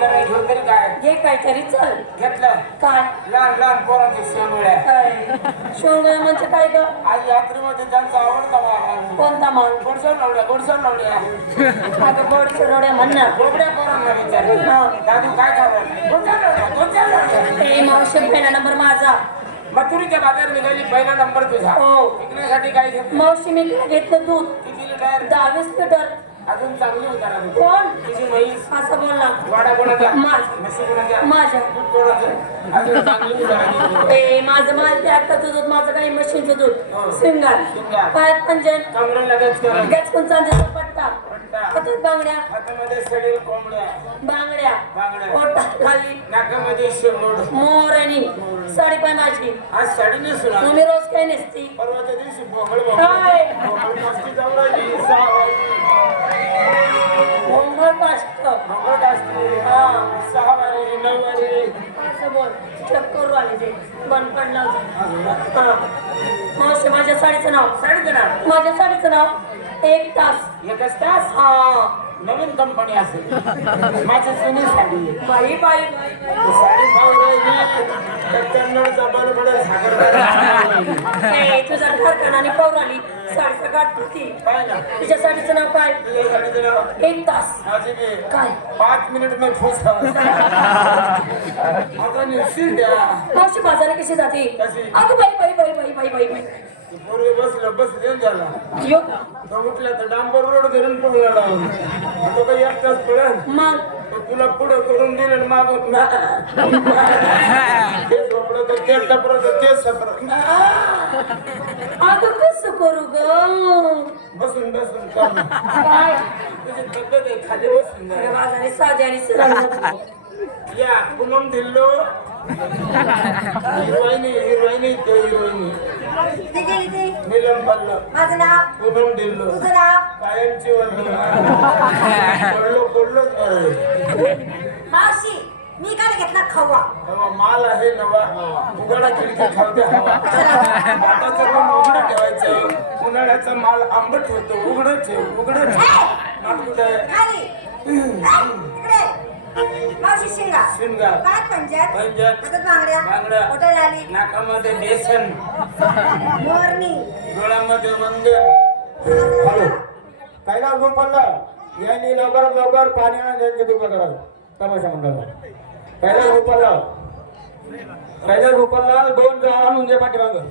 जरा घेऊन तरी काय घे काहीतरी चल. घेतलं काय लहान लहान पोरांचे शेंगुळ्या काय शेवगा म्हणजे काय ग? आज यात्रेमध्ये त्यांचा आवडता माल कोणता माल? गोडसर लावल्या आता गोड सरवड्या म्हण ना. बोबड्या पोरांना विचारले दादू काय खाणार गोडसर लावल्या ए मावशी पहिला नंबर माझा. मथुरीच्या बाजार निघाली पहिला नंबर तुझा हो. विकण्यासाठी काय घेतलं मावशी मी घेतलं दूध किती लिटर 10-20 लिटर. अजून चांगली उतारा कोण तुझी म्हैस असं बोल ना. वाडा कोणाचा माझं. म्हशी कोणाच्या माझ्या. दूध कोणाचं अजून चांगली उतारा ए माझं माल ते आत्ताचं दूध माझं काही मशीनचं दूध. हो. सिंगार सिंगार. पायात पंजन कमरेला गचकन गचकून चांदीचा पट्टा पट्टा हातात बांगड्या हातामध्ये सडील कोंबड्या बांगड्या बांगड्या पोटात खाली नाकामध्ये शेंगोड मोरणी साडी पाय माझी. आज साडी नेसून आली. तुम्ही रोज काय नेसती? परवाच्या दिवशी बोंगळ काय? बोंगळ मस्ती जाऊ राहिली भोंगळ पाष्ट. बोंगळ असते हा 6 वारी 9 वारी असं बोल चक्कर आले ते बंद पडलं होतं. हा मावशी माझ्या साडीचं नाव. साडीचं नाव माझ्या साडीचं नाव 1 तास. एकच तास हा नवीन कंपनी असेल माझी जुनी साडी बाई बाई ती साडी खाऊ राहिली तर कन्नडचा बरोबर साखर ए तुझ्या कारखानाने पौराली साडीचा गाठ होती. काय ना तुझ्या साडीचं नाव काय? तुझ्या साडीचं नाव 1 तास. माझी बी काय? 5 मिनिट में फुस आता निश्चित द्या मावशी बाजारात कशी जाते? कशी? अगं बाई बाई बाई बाई बाई बाई बाई पूर्वी बसलं बस देऊन झाला यो तो उठला तर डांबर रोड धरून पळला तो काही एकटाच पळत मग तुला पुढं करून दिलं मागून ते झोपलं तर ते टपरं तर ते सपरं अगं कसं करू ग? बसून बसून काम काय तुझी तब्येत आहे खाली बसून अरे जा. बाजारी साधी आणि सरळ. या पूनम दिल्लो हिरोईनी ते हिरोईनी नीलम पल्ल माझं नाव पूनम दिल्लो तुझं नाव कायमची पडलोच मावशी मी काय घेतला खवा हवा माल आहे नवा उघडा खिडकी खावते हवा माठाचं पण उघडं ठेवायचं उन्हाळ्याचा माल आंबट होतो उघडं ठेव उघडं ठेव माल कुठे आहे? खाली इकडे मावशी शिंगा शिंगा काय पंजाब पंजाब हातात बांगड्या बांगड्या होटल आली नाकामध्ये बेसन मोरणी डोळ्यामध्ये मंदिर हॅलो काय ना पडला यांनी लवकर लवकर पाणी आणण्याची दुका करा तमाशा मंडळाला पहिल्या ग्रुपाला 2 जाळा म्हणजे पाठीमागं